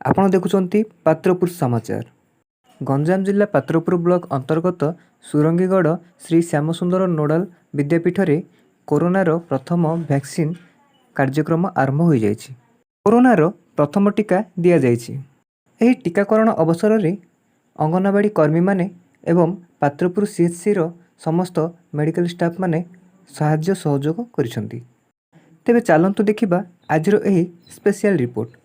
ଆପଣ ଦେଖୁଛନ୍ତି ପାତ୍ରପୁର ସମାଚାର। ଗଞ୍ଜାମ ଜିଲ୍ଲା ପାତ୍ରପୁର ବ୍ଲକ ଅନ୍ତର୍ଗତ ସୁରଙ୍ଗୀଗଡ଼ ଶ୍ରୀ ଶ୍ୟାମସୁନ୍ଦର ନୋଡାଲ ବିଦ୍ୟାପୀଠରେ କରୋନାର ପ୍ରଥମ ଭ୍ୟାକ୍ସିନ୍ କାର୍ଯ୍ୟକ୍ରମ ଆରମ୍ଭ ହୋଇଯାଇଛି। କରୋନାର ପ୍ରଥମ ଟିକା ଦିଆଯାଇଛି। ଏହି ଟିକାକରଣ ଅବସରରେ ଅଙ୍ଗନବାଡ଼ି କର୍ମୀମାନେ ଏବଂ ପାତ୍ରପୁର CHCର ସମସ୍ତ ମେଡ଼ିକାଲ ଷ୍ଟାଫମାନେ ସାହାଯ୍ୟ ସହଯୋଗ କରିଛନ୍ତି। ତେବେ ଚାଲନ୍ତୁ ଦେଖିବା ଆଜିର ଏହି ସ୍ପେଶିଆଲ ରିପୋର୍ଟ।